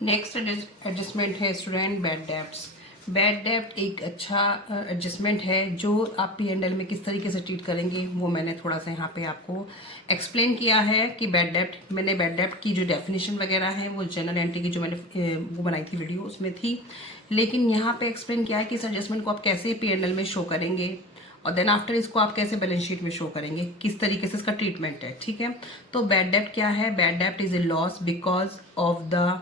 Next adjustment है student bad debts. Bad डेब्ट एक अच्छा एडजस्टमेंट है जो आप P&L में किस तरीके से ट्रीट करेंगे वो मैंने थोड़ा सा यहाँ पे आपको एक्सप्लेन किया है कि बैड डेब्ट, मैंने बैड डेब्ट की जो डेफिनेशन वगैरह है वो जनरल एंट्री की जो मैंने वो बनाई थी वीडियो उसमें थी, लेकिन यहाँ पे एक्सप्लेन किया है कि इस एडजस्टमेंट को आप कैसे P&L में शो करेंगे और देन आफ्टर इसको आप कैसे बैलेंस शीट में शो करेंगे, किस तरीके से इसका ट्रीटमेंट है। ठीक है, तो बैड डेब्ट क्या है? बैड डेब्ट is a loss because of the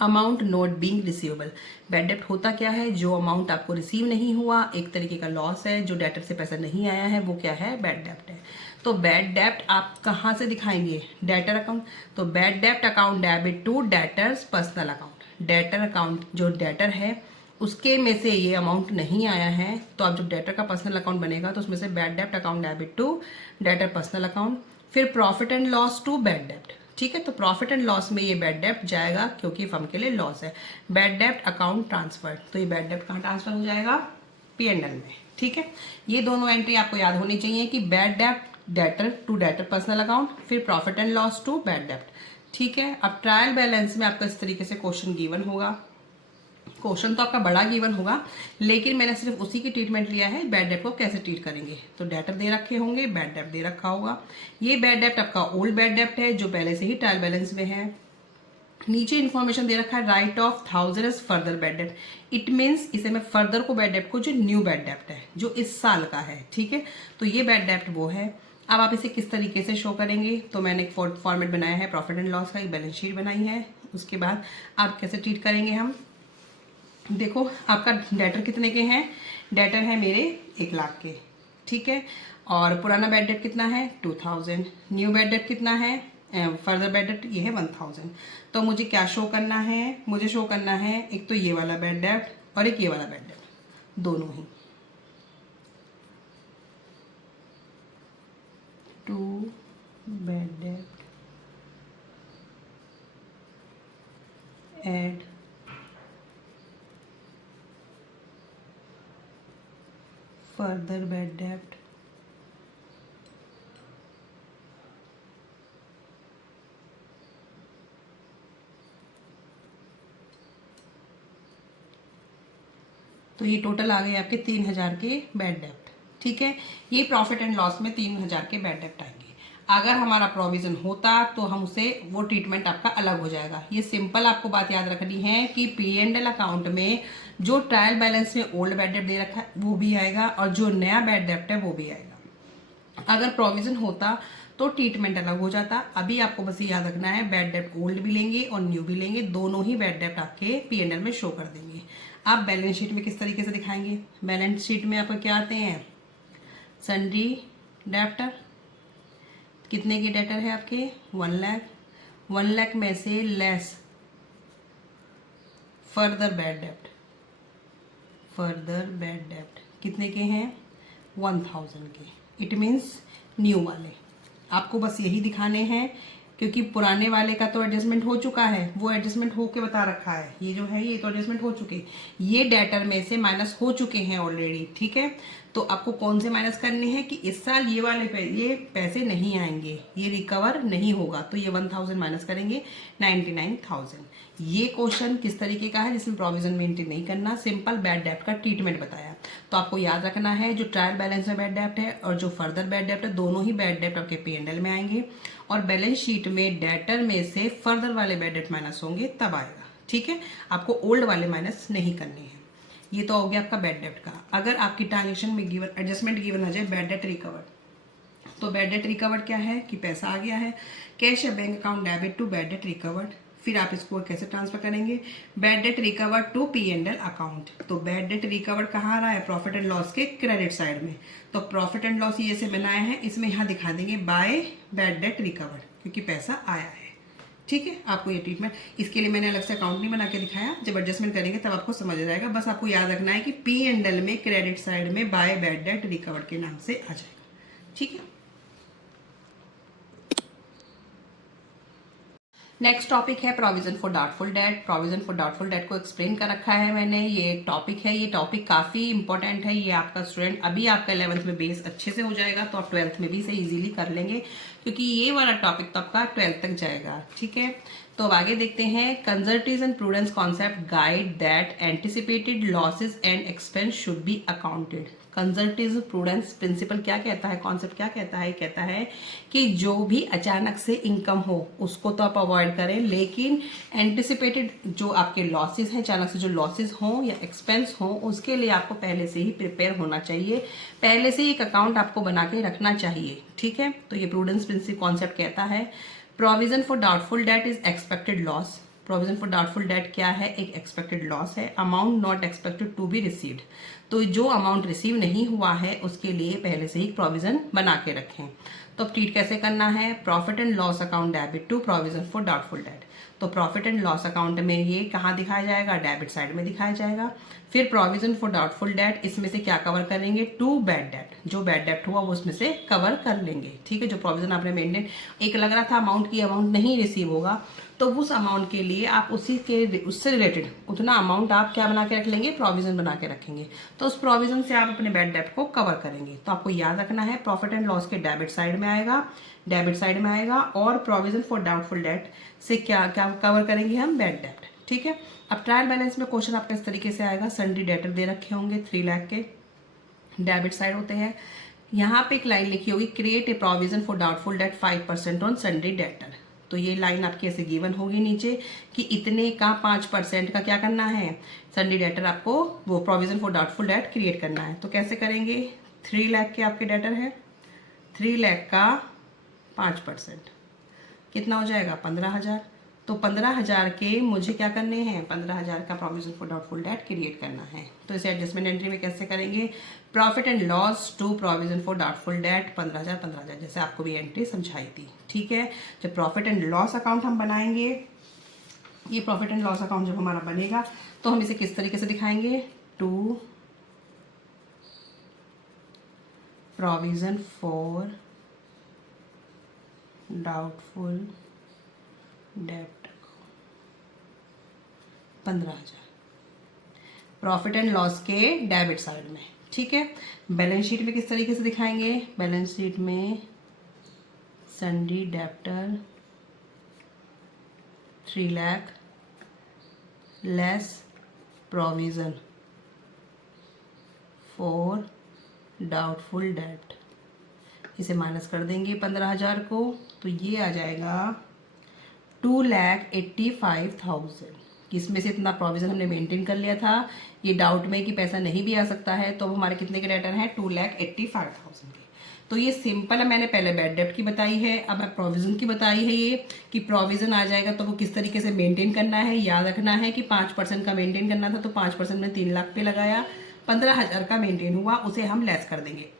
amount not being receivable. Bad डेब्ट होता क्या है? जो अमाउंट आपको रिसीव नहीं हुआ, एक तरीके का लॉस है, जो डेटर से पैसा नहीं आया है, वो क्या है? बैड डेब्ट है। तो बैड डेब्ट आप कहाँ से दिखाएंगे? Debtor account. तो बैड डेब्ट account debit to debtors personal account. Debtor account जो डेटर है उसके में से ये अमाउंट नहीं आया है, तो आप जब डेटर का पर्सनल अकाउंट बनेगा तो उसमें से बैड डेब्ट account debit to debtor personal account, फिर profit and loss to bad डेब्ट। ठीक है, तो प्रॉफिट एंड लॉस में ये बैड डेब्ट जाएगा क्योंकि फर्म के लिए लॉस है। बैड डेब्ट अकाउंट ट्रांसफर, तो ये बैड डेब्ट कहाँ ट्रांसफर हो जाएगा? P&L में। ठीक है, ये दोनों एंट्री आपको याद होनी चाहिए कि बैड डेब्ट debtor to debtor personal account, फिर profit and loss to bad डेब्ट। ठीक है, अब ट्रायल बैलेंस में आपका इस तरीके से क्वेश्चन गिवन होगा। क्वेश्चन तो आपका बड़ा गिवन होगा, लेकिन मैंने सिर्फ उसी की ट्रीटमेंट लिया है, बैड डेब्ट को कैसे ट्रीट करेंगे। तो डेटर दे रखे होंगे, बैड डेब्ट दे रखा होगा। ये बैड डेब्ट आपका ओल्ड बैड डेब्ट है जो पहले से ही ट्रायल बैलेंस में है। नीचे इन्फॉर्मेशन दे रखा है write off 1000 as further bad डेब्ट। इट मीन्स इसे मैं फर्दर को बैड डेब्ट को जो न्यू बैड डेब्ट है जो इस साल का है। ठीक है, तो ये बैड डेब्ट वो है। अब आप इसे किस तरीके से शो करेंगे? तो मैंने एक फॉर्मेट बनाया है, प्रॉफिट एंड लॉस का एक बैलेंस शीट बनाई है। उसके बाद आप कैसे ट्रीट करेंगे? हम देखो आपका डेटर कितने के हैं? डेटर है मेरे 1 लाख के। ठीक है, और पुराना बैड डेट कितना है? 2000। न्यू बैड डेट कितना है? फर्दर बैड डेट ये है 1000। तो मुझे क्या शो करना है? मुझे शो करना है एक तो ये वाला बैड डेट और एक ये वाला बैड डेट, दोनों ही। To bad debt add further bad डेब्ट तो ये टोटल आ गए आपके 3000 के बैड डेब्ट। ठीक है, ये प्रॉफिट एंड लॉस में 3000 के बैड डेब्ट आएंगे। अगर हमारा प्रोविजन होता तो हम उसे वो ट्रीटमेंट आपका अलग हो जाएगा। ये सिंपल आपको बात याद रखनी है कि P&L अकाउंट में जो ट्रायल बैलेंस में ओल्ड बैड डेब्ट दे रखा है वो भी आएगा और जो नया बैड डेब्ट है वो भी आएगा। अगर प्रोविजन होता तो ट्रीटमेंट अलग हो जाता। अभी आपको बस ये याद रखना है बैड डेब्ट ओल्ड भी लेंगे और न्यू भी लेंगे, दोनों ही बैड डेब्ट आपके P&L में शो कर देंगे। आप बैलेंस शीट में किस तरीके से दिखाएंगे? बैलेंस शीट में आपको क्या आते हैं? Sundry debtor. कितने के डेटर है आपके? 1 लाख। 1 लाख में से लेस फर्दर बैड डेब्ट। फर्दर बैड डेब्ट कितने के हैं? 1000 के। इट मीन्स न्यू वाले। आपको बस यही दिखाने हैं क्योंकि पुराने वाले का तो एडजस्टमेंट हो चुका है, वो एडजस्टमेंट होके बता रखा है। ये जो है ये तो एडजस्टमेंट हो चुके, ये डेटर में से माइनस हो चुके हैं ऑलरेडी। ठीक है, तो आपको कौन से माइनस करने हैं कि इस साल ये वाले ये पैसे नहीं आएंगे, ये रिकवर नहीं होगा, तो ये 1000 माइनस करेंगे 99000। ये क्वेश्चन किस तरीके का है जिसमें प्रोविजन मेंटेन नहीं करना, सिंपल बैड डेब्ट का ट्रीटमेंट बताया। तो आपको याद रखना है जो ट्रायल बैलेंस में बैड डेब्ट है और जो फर्दर बैड डेब्ट है, दोनों ही बैड डेब्ट आपके P&L में आएंगे और बैलेंस शीट में डेटर में से फर्दर वाले बैड डेब्ट माइनस होंगे तब आएगा। ठीक है, आपको ओल्ड वाले माइनस नहीं करने हैं। ये तो हो गया आपका बैड डेब्ट का। अगर आपकी ट्रांजेक्शन में गिवन एडजस्टमेंट गिवन आ जाए बैड डेट रिकवर्ड, तो बैड डेट रिकवर्ड क्या है कि पैसा आ गया है, कैश या bank account debit to bad debt recovered. फिर आप इसको कैसे ट्रांसफर करेंगे? Bad debt recovered to P&L account. तो बैड डेट रिकवर्ड कहाँ आ रहा है? प्रॉफिट एंड लॉस के क्रेडिट साइड में। तो प्रॉफिट एंड लॉस ये से बनाया है, इसमें यहाँ दिखा देंगे बाय बैड डेट रिकवर्ड क्योंकि पैसा आया है। ठीक है, आपको ये ट्रीटमेंट, इसके लिए मैंने अलग से अकाउंट नहीं बना के दिखाया, जब एडजस्टमेंट करेंगे तब आपको समझ आ जाएगा। बस आपको याद रखना है कि P&L में क्रेडिट साइड में बाय बैड डेट रिकवर्ड के नाम से आ जाएगा। ठीक है, नेक्स्ट टॉपिक है provision for doubtful date. Provision for doubtful date को एक्सप्लेन कर रखा है मैंने, ये टॉपिक है, ये टॉपिक काफी इंपॉर्टेंट है। ये आपका स्टूडेंट अभी आपका 11th में बेस अच्छे से हो जाएगा तो आप 12th में भी इसे इजीली कर लेंगे क्योंकि ये वाला टॉपिक तो आपका 12th तक जाएगा। ठीक है, तो तो अब आगे देखते हैं, conservative and prudence concept guide that anticipated losses and expense should be accounted. Conservative prudence principle क्या कहता है, कॉन्सेप्ट क्या कहता है, कहता है कि जो भी अचानक से इनकम हो उसको तो आप अवॉइड करें, लेकिन एंटिसिपेटेड जो आपके लॉसेस हैं, अचानक से जो लॉसेस हों या एक्सपेंस हों, उसके लिए आपको पहले से ही प्रिपेयर होना चाहिए, पहले से ही एक अकाउंट आपको बना के रखना चाहिए। ठीक है, तो ये प्रूडेंस प्रिंसिपल कॉन्सेप्ट कहता है। Provision for doubtful debt is expected loss. Provision for doubtful debt क्या है, एक एक्सपेक्टेड लॉस है। Amount not expected to be received, तो जो अमाउंट रिसीव नहीं हुआ है उसके लिए पहले से ही प्रोविजन बना के रखें। तो अब ट्रीट कैसे करना है, profit and loss account debit to provision for doubtful debt. तो प्रॉफिट एंड लॉस अकाउंट में ये कहाँ दिखाया जाएगा, डेबिट साइड में दिखाया जाएगा। फिर प्रोविजन फॉर डाउटफुल डेट, इसमें से क्या कवर करेंगे, टू बैड डेट, जो बैड डेट हुआ वो उसमें से कवर कर लेंगे। ठीक है, जो प्रोविजन आपने मेंटेन, एक लग रहा था अमाउंट की अमाउंट नहीं रिसीव होगा, तो उस अमाउंट के लिए आप उससे रिलेटेड उतना अमाउंट आप क्या बना के रख लेंगे, प्रोविजन बना के रखेंगे। तो उस प्रोविजन से आप अपने बैड डेट को कवर करेंगे। तो आपको याद रखना है, प्रॉफिट एंड लॉस के डेबिट साइड में आएगा, और प्रोविजन फॉर डाउटफुल डेट से क्या क्या कवर करेंगे हम, बैड डेट। ठीक है, अब ट्रायल बैलेंस में क्वेश्चन आपका इस तरीके से आएगा, सन्डी डेटर दे रखे होंगे 3 लाख के, डेबिट साइड होते हैं। यहाँ पे एक लाइन लिखी होगी, create a provision for doubtful date 5% on सन्डी debtor. तो ये लाइन आपकी ऐसे गिवन होगी नीचे कि इतने का 5% का क्या करना है, सन्डी डेटर आपको वो provision for doubtful debt create करना है। तो कैसे करेंगे, 3 लाख के आपके डेटर है, 3 लाख का 5% कितना हो जाएगा, 15,000। तो 15,000 के मुझे क्या करने हैं, 15,000 का provision for doubtful debt create करना है। तो इसे एडजस्टमेंट एंट्री में कैसे करेंगे, profit and loss to provision for doubtful debt 15,000, जैसे आपको भी एंट्री समझाई थी। ठीक है, जब प्रॉफिट एंड लॉस अकाउंट हम बनाएंगे, ये प्रॉफिट एंड लॉस अकाउंट जब हमारा बनेगा तो हम इसे किस तरीके से दिखाएंगे, to provision for doubtful debt 15,000 profit and loss के डेबिट साइड में। ठीक है, बैलेंस शीट में किस तरीके से दिखाएंगे, बैलेंस शीट में सन्डी debtor 3 lakh less provision for doubtful date, इसे माइनस कर देंगे 15,000 को, तो ये आ जाएगा 2,85,000। इसमें से इतना प्रोविजन हमने मेंटेन कर लिया था, ये डाउट में कि पैसा नहीं भी आ सकता है, तो अब हमारे कितने के डेटर हैं, 2,85,000 के। तो ये सिंपल है, मैंने पहले बैड डेट की बताई है, अब मैं प्रोविजन की बताई है, ये कि प्रोविजन आ जाएगा तो वो किस तरीके से मेंटेन करना है। याद रखना है कि 5% का मेंटेन करना था, तो 5% में 3 लाख पे लगाया, 15,000 का मेंटेन हुआ, उसे हम लेस कर देंगे।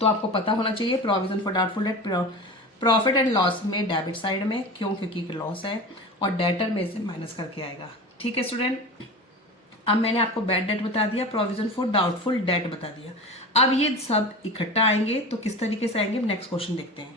तो आपको पता होना चाहिए provision for doubtful date profit and loss में डेबिट साइड में, क्यों, क्योंकि लॉस है, और डेटर में से माइनस करके आएगा। ठीक है स्टूडेंट, अब मैंने आपको बैड डेट बता दिया, प्रोविजन फॉर डाउटफुल डेट बता दिया। अब ये सब इकट्ठा आएंगे तो किस तरीके से आएंगे, नेक्स्ट क्वेश्चन देखते हैं।